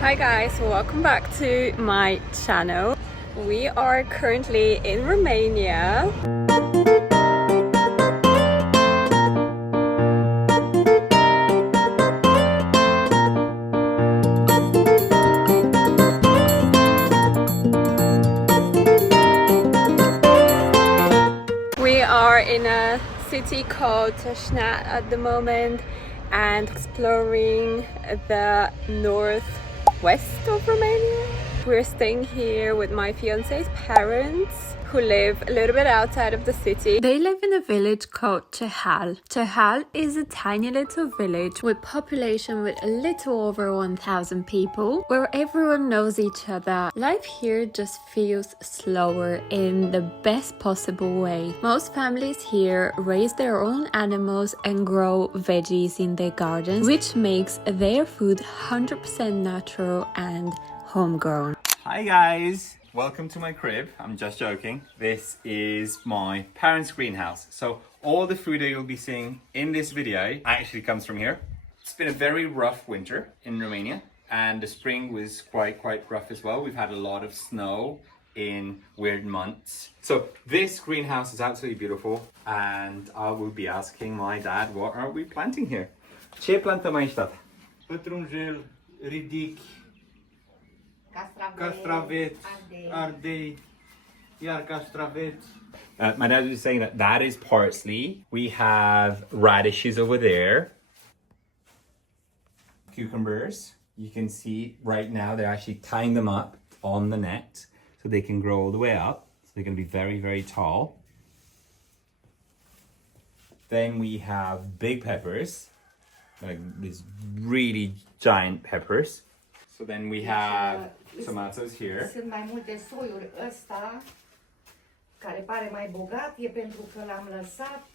Hi guys, welcome back to my channel. We are currently in Romania. We are in a city called Chișinău at the moment and exploring the northwest of Romania. We're staying here with my fiance's parents who live a little bit outside of the city. They live in a village called Cehal. Cehal is a tiny little village with population with a little over 1,000 people where everyone knows each other. Life here just feels slower in the best possible way. Most families here raise their own animals and grow veggies in their gardens, which makes their food 100% natural and homegrown. Hi guys! Welcome to my crib. I'm just joking. This is my parents' greenhouse. So all the food that you'll be seeing in this video actually comes from here. It's been a very rough winter in Romania and the spring was quite rough as well. We've had a lot of snow in weird months. So this greenhouse is absolutely beautiful and I will be asking my dad what are we planting here. Ce plantăm aici, tata? Pătrunjel, ridic, castraveți, ardei, iar castraveți. My dad was saying that that is parsley. We have radishes over there. Cucumbers. You can see right now they're actually tying them up on the net so they can grow all the way up. So they're going to be very tall. Then we have big peppers, like these really giant peppers. So then we have tomatoes here. Sunt mai multe soiuri. Ăsta, care pare mai bogat, e pentru că l-am lăsat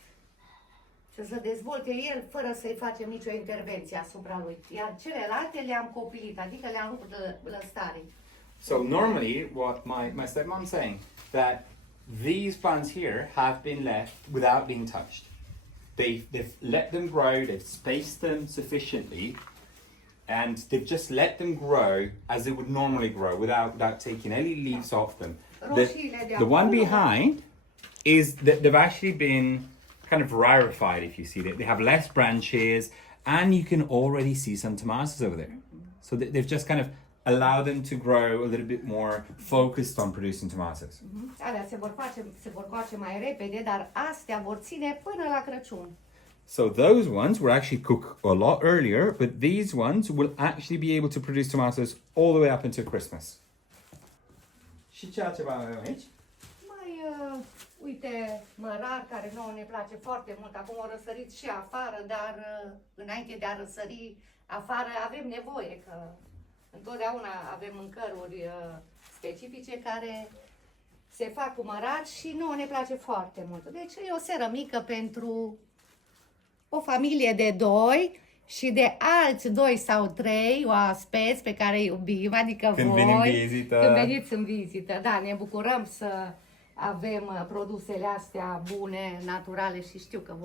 să se dezvolte el fără să-i facem nicio intervenție asupra lui. Iar celelalte le-am copilit, adică le-am rupt lăstarii. So normally what my stepmom's saying, that these plants here have been left without being touched. They've let them grow, they've spaced them sufficiently, and they've just let them grow as they would normally grow without taking any leaves off them. The one behind is that they've actually been kind of rarefied, if you see that. They have less branches and you can already see some tomatoes over there. So they've just kind of allowed them to grow a little bit more focused on producing tomatoes. Alea se vor coace mai repede, dar astea vor ține până la Crăciun. So those ones will actually cook a lot earlier, but these ones will actually be able to produce tomatoes all the way up until Christmas. Și ce altceva avem aici? Uite, mărar, care nouă ne place foarte mult. Acum au răsărit și afară, dar înainte de a răsări afară avem nevoie, că întotdeauna avem mâncăruri specifice care se fac cu mărar și nouă ne place foarte mult. Deci e o seră mică pentru o familie de 2 și de alți 2 sau 3 oaspeți pe care îi iubim, adică Când voi, vin în vizită. când veniți în vizită. Da, ne bucurăm să avem produsele astea bune, naturale și știu că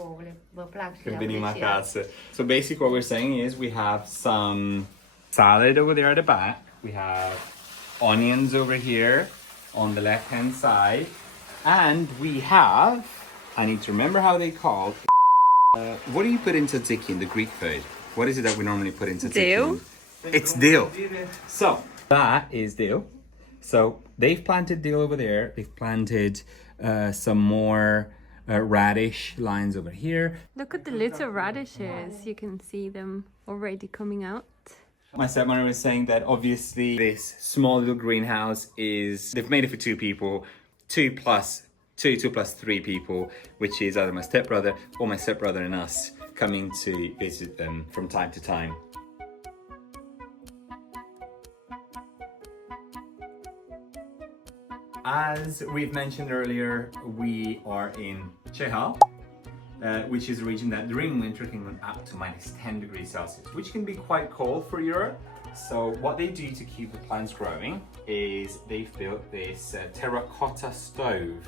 vă plac și Când venim acasă. So basically what we're saying is we have some salad over there at the back. We have onions over here on the left hand side. And we have, I need to remember how they called. What do you put into tzatziki in the Greek food? What is it that we normally put into tzatziki? Dill? It's dill. So that is dill. So they've planted dill over there. They've planted some more radish lines over here. Look at the little radishes. You can see them already coming out. My stepmother was saying that obviously this small little greenhouse they've made it for 2 people, 2 plus 3 people, which is either my stepbrother or my stepbrother and us coming to visit them from time to time. As we've mentioned earlier, we are in Cehal, which is a region that during winter can go up to -10 degrees Celsius, which can be quite cold for Europe. So what they do to keep the plants growing is they've built this terracotta stove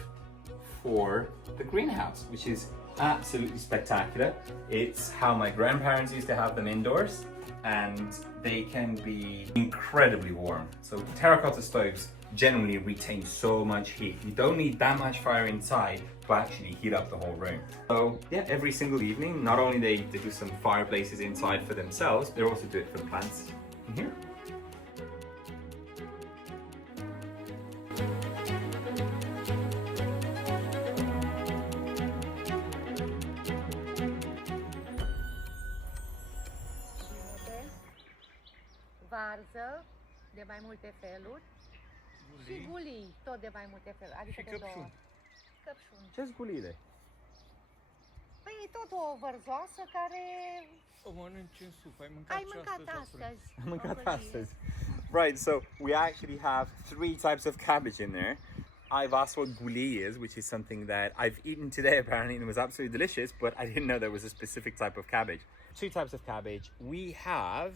for the greenhouse, which is absolutely spectacular. It's how my grandparents used to have them indoors. and they can be incredibly warm. So terracotta stoves generally retain so much heat. You don't need that much fire inside to actually heat up the whole room. So yeah, every single evening, not only they do some fireplaces inside for themselves, they also do it for the plants in here. Varză, de mai multe feluri. Și gulii, tot de mai multe feluri. Adică de două. Căpșuni. Ce-s gulile? Păi e tot o vărzoasă care O mănânci în sup. Ai mâncat ai mâncat astăzi. Am mâncat astăzi. Right, so we actually have 3 types of cabbage in there. I've asked what guli is, which is something that I've eaten today apparently, and it was absolutely delicious, but I didn't know there was a specific type of cabbage. 2 types of cabbage. We have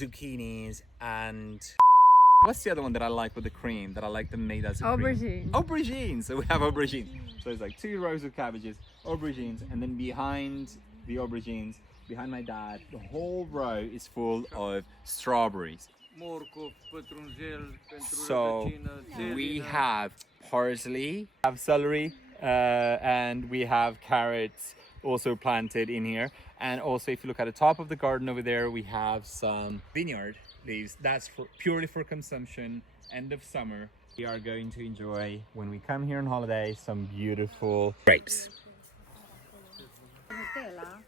zucchinis and what's the other one that I like with the cream, that I like them made as a cream? Aubergine. Aubergines. So we have aubergines. So it's like 2 rows of cabbages, aubergines, and then behind the aubergines, behind my dad, the whole row is full of strawberries. Morcov, pătrunjel, pentru So rădăcină, we zelină. have parsley, have celery, and we have carrots also planted in here. And also, if you look at the top of the garden over there, we have some vineyard leaves. That's purely for consumption. End of summer, we are going to enjoy, when we come here on holiday, some beautiful grapes.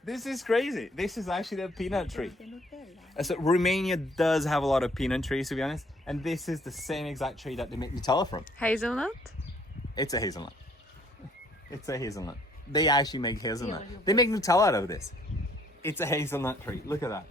This is crazy. This is actually a peanut tree. So Romania does have a lot of peanut trees, to be honest, and this is the same exact tree that they make Nutella from. Hazelnut? It's a hazelnut. It's a hazelnut. They actually make hazelnut. They make Nutella out of this. It's a hazelnut tree. Look at that.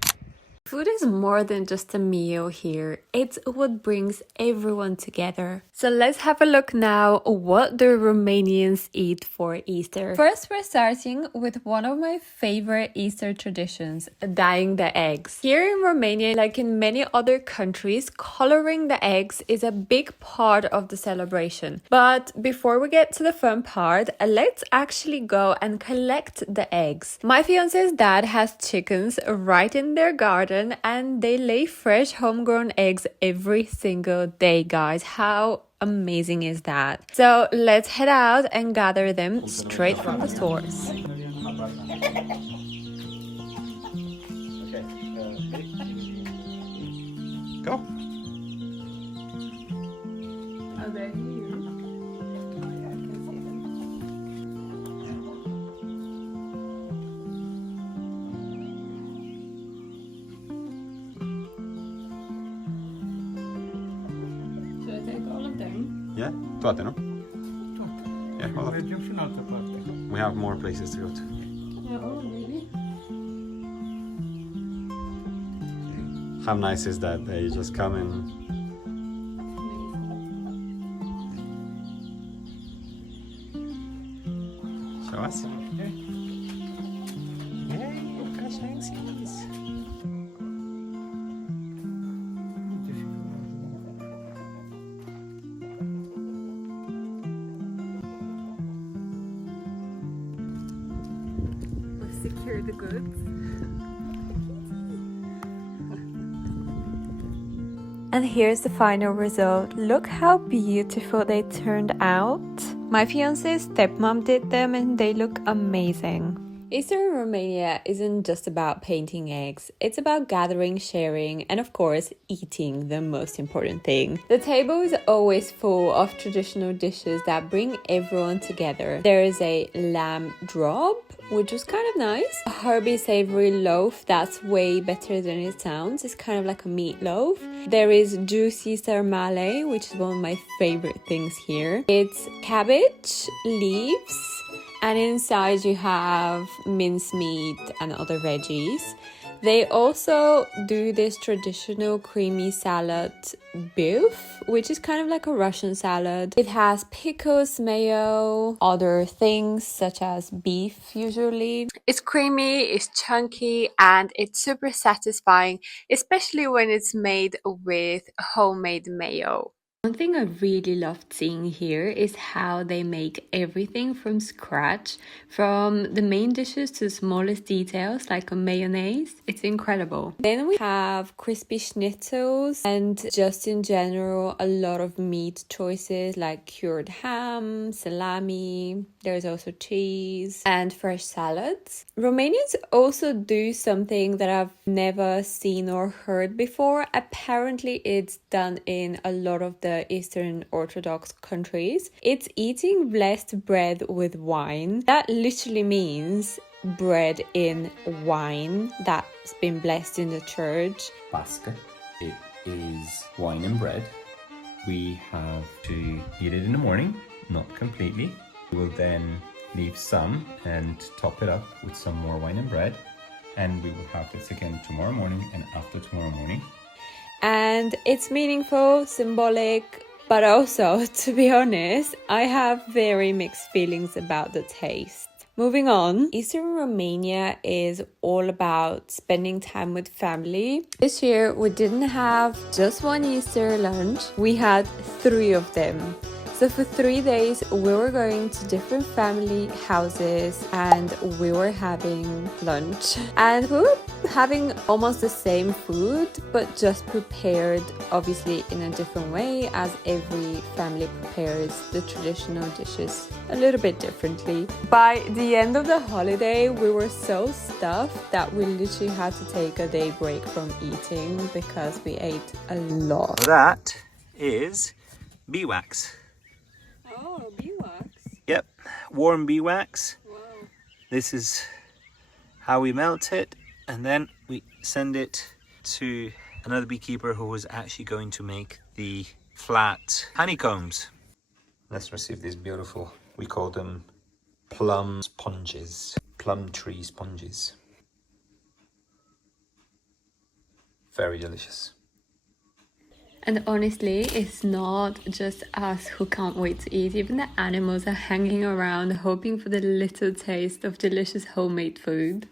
Food is more than just a meal here. It's what brings everyone together. So let's have a look now what the Romanians eat for Easter. First, we're starting with one of my favorite Easter traditions, dyeing the eggs. Here in Romania, like in many other countries, coloring the eggs is a big part of the celebration. But before we get to the fun part, let's actually go and collect the eggs. My fiance's dad has chickens right in their garden, and they lay fresh homegrown eggs every single day, guys. How amazing is that? So let's head out and gather them straight from the source. Go. Are they here? Yeah? Toate, nu? Yeah, well, Mergem și în altă parte. we have more places to go to. Oh, really? How nice is that? They just come and show us. We've secured the goods. And here's the final result. Look how beautiful they turned out. My fiance's stepmom did them and they look amazing. Easter in Romania isn't just about painting eggs. It's about gathering, sharing, and of course, eating, the most important thing. The table is always full of traditional dishes that bring everyone together. There is a lamb drop, which was kind of nice. A herby savory loaf that's way better than it sounds. It's kind of like a meatloaf. There is juicy sarmale, which is one of my favorite things here. It's cabbage, leaves, and inside you have mincemeat and other veggies. They also do this traditional creamy salad beef, which is kind of like a Russian salad. It has pickles, mayo, other things such as beef usually. It's creamy, it's chunky, and it's super satisfying, especially when it's made with homemade mayo. One thing I really loved seeing here is how they make everything from scratch, from the main dishes to the smallest details like a mayonnaise. It's incredible. Then we have crispy schnitzels and just in general a lot of meat choices like cured ham, salami, there's also cheese and fresh salads. Romanians also do something that I've never seen or heard before. Apparently it's done in a lot of the Eastern Orthodox countries. It's eating blessed bread with wine. That literally means bread in wine that's been blessed in the church. Pasca. It is wine and bread. We have to eat it in the morning, not completely. We will then leave some and top it up with some more wine and bread. And we will have this again tomorrow morning and after tomorrow morning. And it's meaningful, symbolic, but also, to be honest, I have very mixed feelings about the taste. Moving on, Eastern Romania is all about spending time with family. This year we didn't have just one Easter lunch, we had 3 of them. So for 3 days we were going to different family houses and we were having lunch. And we were having almost the same food but just prepared obviously in a different way, as every family prepares the traditional dishes a little bit differently. By the end of the holiday we were so stuffed that we literally had to take a day break from eating because we ate a lot. That is beeswax. Oh, beeswax. Yep, warm beeswax. Wow. This is how we melt it, and then we send it to another beekeeper who was actually going to make the flat honeycombs. Let's receive these beautiful, we call them plum sponges, plum tree sponges. Very delicious. And honestly, it's not just us who can't wait to eat. Even the animals are hanging around hoping for the little taste of delicious homemade food.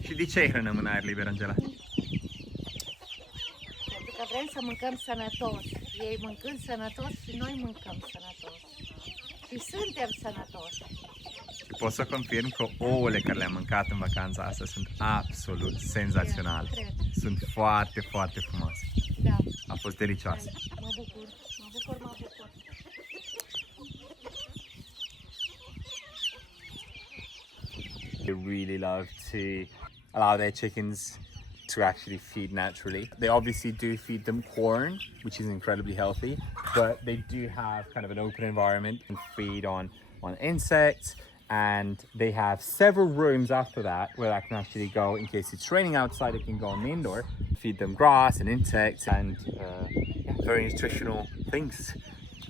Și de ce hrănăm în aer liber, Angela? Pentru că vrem să mâncăm sănătos. Ei mâncând sănătos și noi mâncăm sănătos. Și suntem sănătoși. Pot să confirm că ouăle care le-am mâncat în vacanța asta sunt absolut senzaționale. Sunt foarte, foarte frumoase. Da. A fost delicioase. Mă bucur, mă bucur, mă bucur. They really love to allow their chickens to actually feed naturally. They obviously do feed them corn, which is incredibly healthy, but they do have kind of an open environment and feed on insects, and they have several rooms after that where I can actually go in case it's raining outside. I can go on the indoor, feed them grass and insects and very nutritional things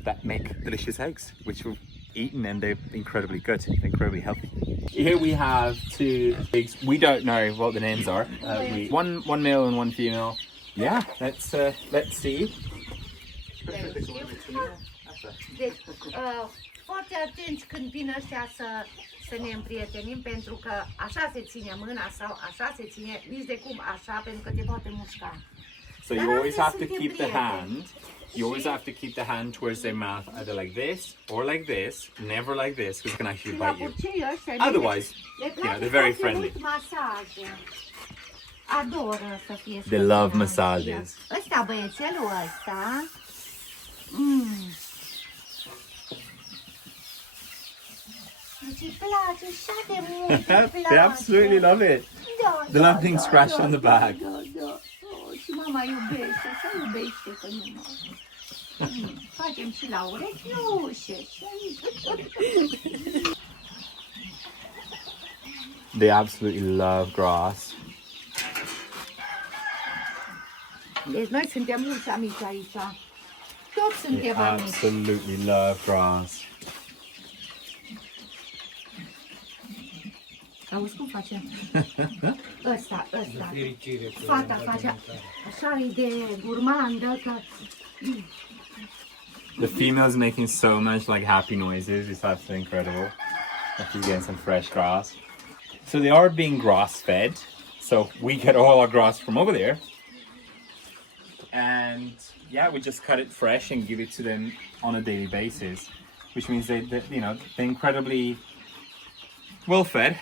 that make delicious eggs, which we've eaten, and they're incredibly good, incredibly healthy. Here we have 2 pigs. We don't know what the names are. One male and one female. Yeah, let's see. Deci, foarte atenți când vin ăștia să ne împrietenim, pentru că așa se ține mâna sau așa se ține, nici de cum așa, pentru că te poate mușca. So you always have to keep the hand. You always have to keep the hand towards their mouth, either like this or like this, never like this, because it can actually bite you. Otherwise, they're very friendly. Adoră să fie. They love massages. Ăsta, băiețelul ăsta. Îți place așa de mult. They absolutely love it. They love being scratched on the back. Și mama iubește, să iubește că nu mă. Facem și la urechi, ușe. They absolutely love grass. Deci noi suntem mulți amici aici. Toți They suntem amici. absolutely love grass. Auzi cum face? Ăsta. Fata face așa e de gurmandă că... The female's making so much like happy noises. It's absolutely incredible. She's getting some fresh grass. So they are being grass fed. So we get all our grass from over there. And yeah, we just cut it fresh and give it to them on a daily basis, which means they're incredibly well fed.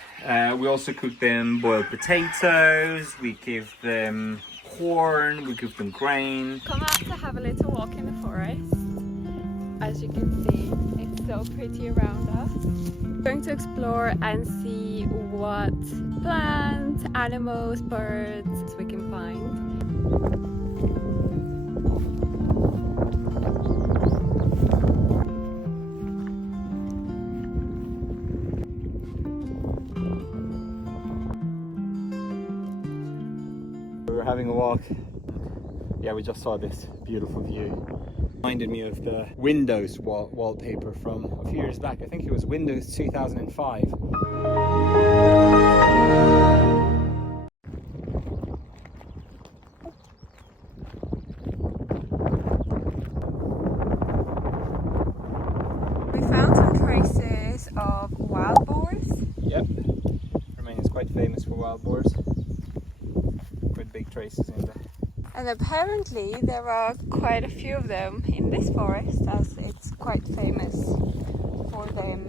We also cook them boiled potatoes, we give them corn, we give them grain. Come out to have a little walk in the forest. As you can see, it's so pretty around us. We're going to explore and see what plants, animals, birds we can find. We were having a walk. Yeah, we just saw this beautiful view. Reminded me of the Windows wallpaper from a few years back. I think it was Windows 2005. We found some traces of wild boars. Yep. Romania is quite famous for wild boars. Quite big traces in there. And apparently there are quite a few of them in this forest, as it's quite famous for them,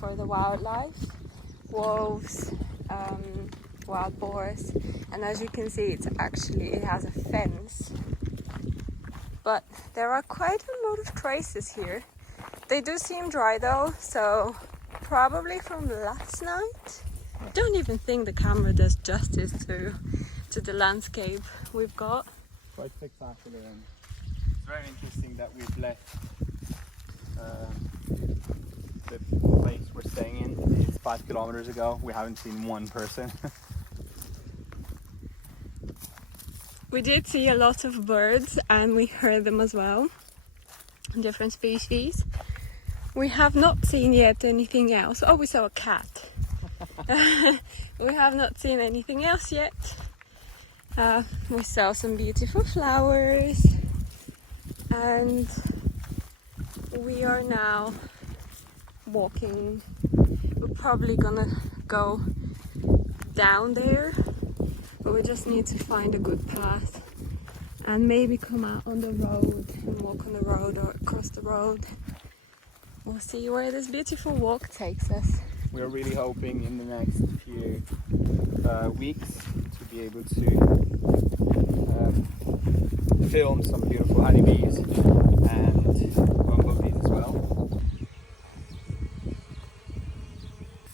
for the wildlife, wolves, wild boars. And as you can see, it has a fence. But there are quite a lot of traces here. They do seem dry though, so probably from last night. I don't even think the camera does justice to the landscape we've got. Quite spectacular, and it's very interesting that we've left the place we're staying in. It's 5 kilometers ago. We haven't seen one person. We did see a lot of birds and we heard them as well, different species. We have not seen yet anything else. Oh, we saw a cat. We have not seen anything else yet. We saw some beautiful flowers, and we are now walking. We're probably gonna go down there, but we just need to find a good path and maybe come out on the road and walk on the road or across the road. We'll see where this beautiful walk takes us. We're really hoping in the next few weeks to be able to film some beautiful honeybees and bumblebees as well.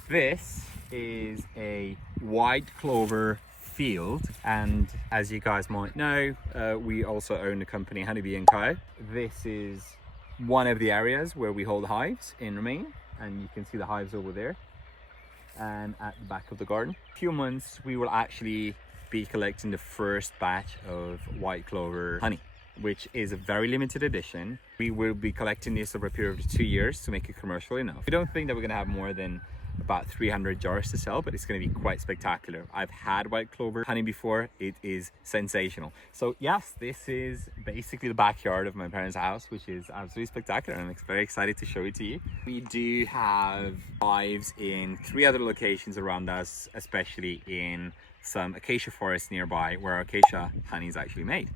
This is a white clover field, and as you guys might know, we also own the company Honeybee & Co. This is one of the areas where we hold hives in Romania, and you can see the hives over there and at the back of the garden. In a few months we will actually be collecting the first batch of white clover honey, which is a very limited edition. We will be collecting this over a period of 2 years to make it commercial enough. We don't think that we're going to have more than about 300 jars to sell, but it's going to be quite spectacular. I've had white clover honey before. It is sensational. So yes, this is basically the backyard of my parents' house, which is absolutely spectacular, and I'm very excited to show it to you. We do have hives in 3 other locations around us, especially in some acacia forests nearby where acacia honey is actually made.